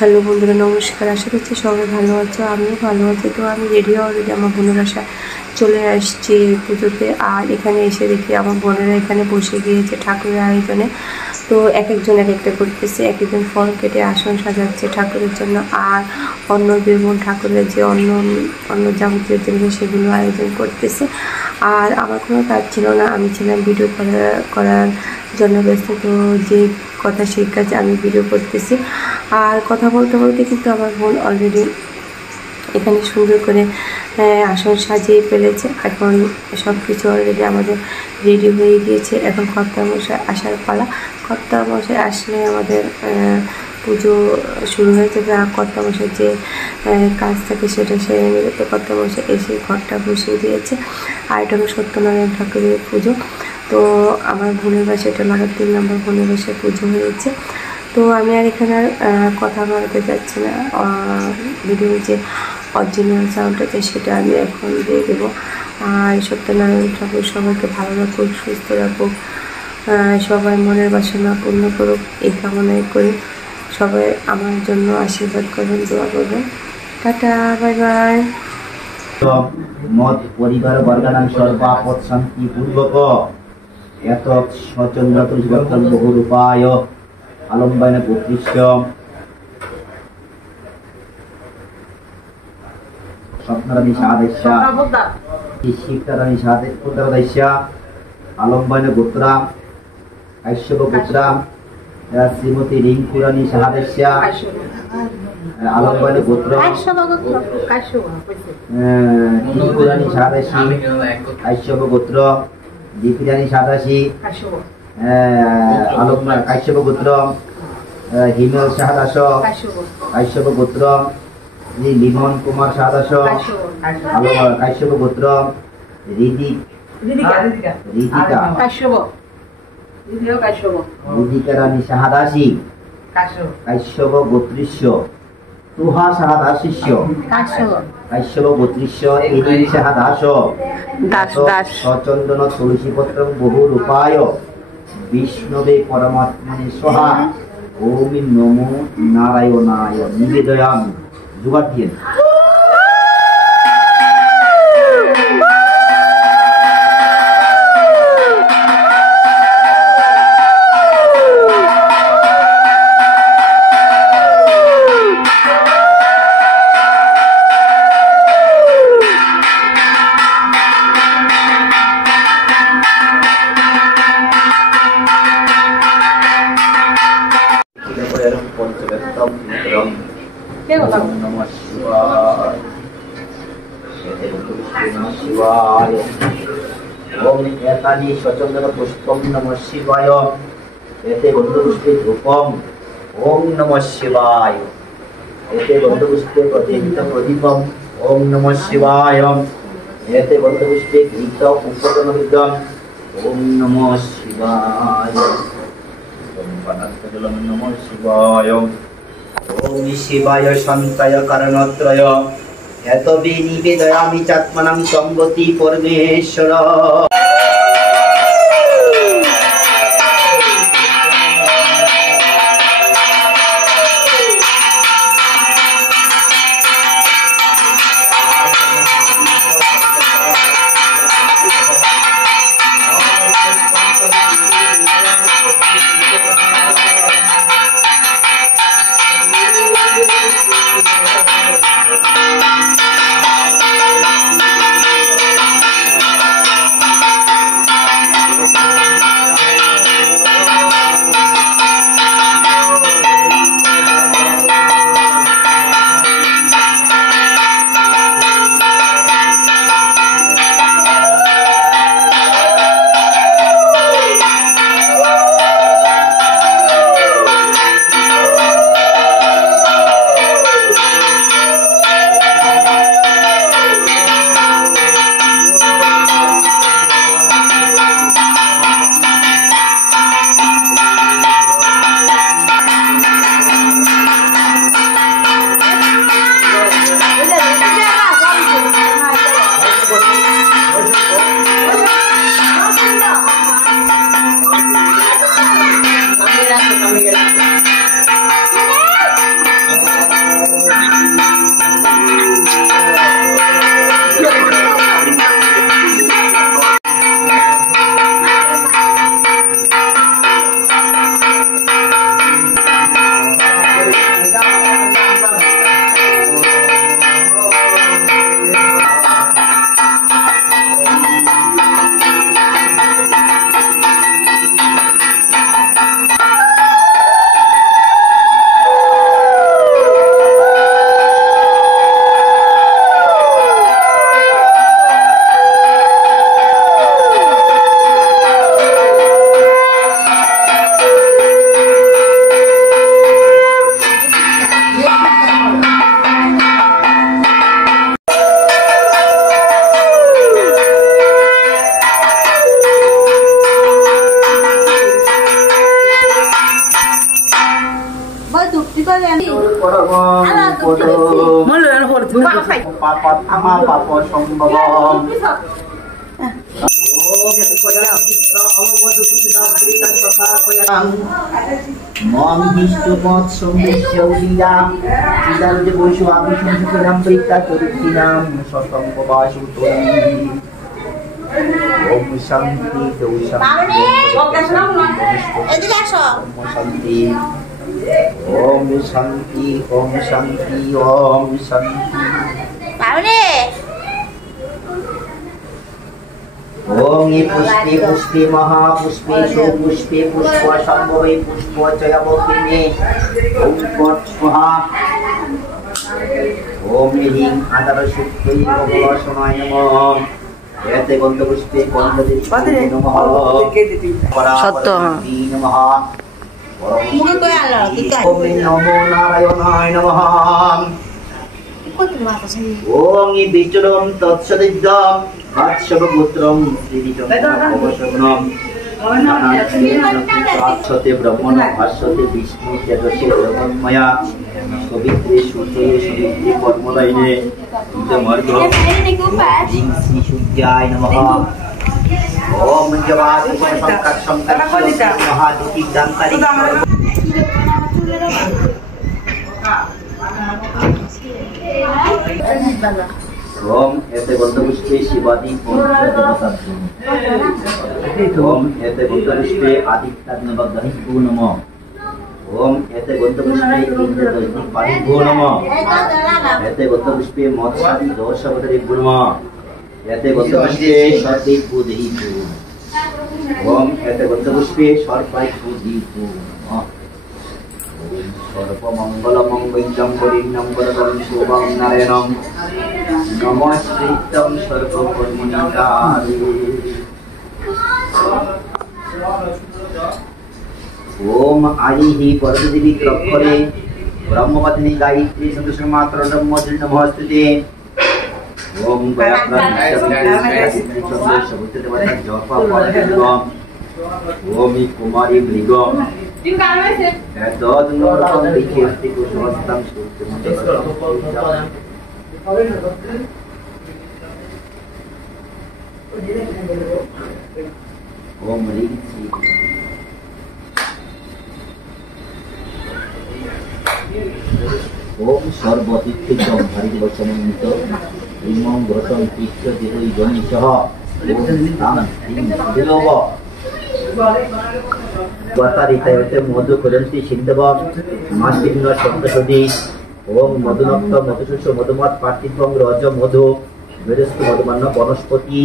Hello বন্ধুরা, নমস্কার। আশা করছি সবাই ভালো আছো, আমিও ভালো আছি। তো আমি রেডি অলরেডি আমার বোনের বাসা চলে আসছি পুজোতে। আর এখানে এসে দেখি আমার বোনেরা এখানে বসে গিয়েছে ঠাকুরের আয়োজনে। তো এক একজন এক একটা করতেছে, এক একজন ফল কেটে আসন সাজাচ্ছে ঠাকুরের জন্য। আর অন্য বেগুন ঠাকুরের যে অন্য যাবতীয় জিনিস সেগুলো আয়োজন করতেছে। আর আমার কোনো কাজ ছিল না, আমি ছিলাম ভিডিও করার জন্য ব্যস্ত। তো যে কথা সেই কাজ আমি ভিডিও করতেছি। আর কথা বলতে বলতে কিন্তু আমার বোন অলরেডি এখানে সুন্দর করে আসন সাজিয়ে ফেলেছে। এখন সব কিছু অলরেডি আমাদের রেডি হয়ে গিয়েছে। এখন কর্তামশাই আসার পালা। কর্তামশাই আসলে আমাদের পুজো শুরু হয়ে যাবে। আর কর্তামশাই যে কাজ থাকে সেটা সেরে নেবে। তো কর্তামশাই এসে ঘরটা বসিয়ে দিয়েছে। আর এটা হলো সত্যনারায়ণ ঠাকুরের পুজো। তো আমার বোনের বাসায় এটা আমার 3 নম্বর বোনের বাসায় পুজো হয়েছে। তো আমি আর এখানে আর কথা বলতে যাচ্ছি না। ভিডিওর যে অরিজিনাল সাউন্ড আছে সেটা আমি এখন দিয়ে দেবো। আর সত্যনারায়ণ ঠাকুর সবাইকে ভালো রাখুক, সুস্থ রাখুক, সবাই মনের বাসনা পূর্ণ করুক এই কামনাই করি। সবাই আমার জন্য আশীর্বাদ করবেন, দোয়া করবেন। Tata, bye bye. মত পরিবার বর্গানাং সর্বাপদ শান্তি পূর্বক এত সচন্দ্র তুলসীবর্তন বহুরূপায় আলম্বায়ন পুত্রিশ্য স্বপ্নরানী সাদেশ্যা শিক্ষারানী সাদে পুত্রদাস্যা আলম্বায়ন গোত্রা কাশ্যপ গোত্রা শ্রীমতী রিঙ্কুরানী সাদেশ্যা আলম্বায়ন গোত্র রিঙ্কুরানী সাদাশী কাশ্যপ গোত্র দীপিরানী সাদাশী আলম্বায়ন কাশ্যপ গোত্র হিমেল সাহাদাস কাশ্যপ গোত্র লিমন কুমার সাহাদাস কাশ্যপ গোত্র ঋদিকা রানী সাহাদাসী কাশ্যপ গোত্রিষ্য তুহা সাহাদাসিষ্য কাশ্যপ গোত্রিষ্য এদিন সাহাদাস সচন্দন তুলসীপত্র বহু রূপায় বিষ্ণবে পরমাত্মনে স্বাহা ওম নমো নারায়ণায় নিবেদয়ামি। জোগাড় দিয়ে ओम एतानि स्वचंद्र पुष्पम नमः शिवाय एते गंधपुष्पे धूपम ओम नमः शिवाय एते गंधपुष्पे प्रदीप्त प्रदीपम ओम नमः शिवाय एते गंधपुष्पे दीप्त उपकरणविद्यम ओम नमः शिवाय ओम पनस्तजलम नमः शिवाय ओम शिवाय शांताय कारणत्रय एतबे निवेदयामि चात्मनां संगति परमेश्वर। মম বিষ্ণুপদ সম্বিশ্যৌলিয়াম চিদারুজে বৈশু আমি সংসুকিনাম পরিত্রা চরিত্রিনাম সসম্পবাসু ওম শান্তি শান্তি ওম শান্তি ওম শান্তি ওম শান্তি ओम पुष्पे पुष्पे महापुष्पे पुष्पे पुष्प संभवे पुष्प जयवतिने ओम स्वाहा ओम ह्रीं आदर शुक्ति भगवशनाय नमः एते गंध पुष्पे गंधदेवी नमः परापरदेवी नमः ओम नमो नारायणाय नमः ओम विष्णुं तत्सदिद्यं भाष्यपुत्रं श्रीचन्द्रवशग्नं भाष्यते ब्रह्मण भाष्यते विष्णु तेजसे जगन्मया पवित्रे सूर्ये सवित्रे कर्मदायिने इदमर्घ श्री सूर्याय नमः ओम जवादि संकट संकट महादुखी दान्तारि ओम एते गंधपुष्पे शिवादि देवता ओम एते गंधपुष्पे आदित्याग्निवग्रहिभ्यो नमः ओम एते गंधपुष्पे इंद्रदयिनी पारिभ्यो नमः एते गंधपुष्पे मत्स्यादि दोषवदरिभ्यो नमः एते गंधपुष्पे सर्वैर्भूतेभ्यो ओम एते गंधपुष्पे सर्वैर्भूतेभ्यो नमः सर्वमंगलमंगल्यं वरिण्यं वरदं शुभं नारायणं नमस्कृतं सर्वकर्मणिकारे ओम आदिहि परदेवी त्रक्षरे ब्रह्मपत्नी गायत्री सदृशमात्र ब्रह्मोदि नमस्ते ओम ओम कुमारी मृगम ओम ओम सर्वतीर्थं हरिवचनमित इमं व्रतं तीर्थ देवै गणेशः वतारितयते मधु कुरन्ति सिन्धवं मासिन्न सप्तशती ओम मधुनक्त मधुशुष मधुमत पार्थिवं रज मधु वेदस्थ मधुमन्न वनस्पति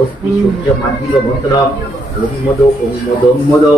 अस्ति सूर्य माध्यम मंत्र ओम मधु ओम मधु ओम मधु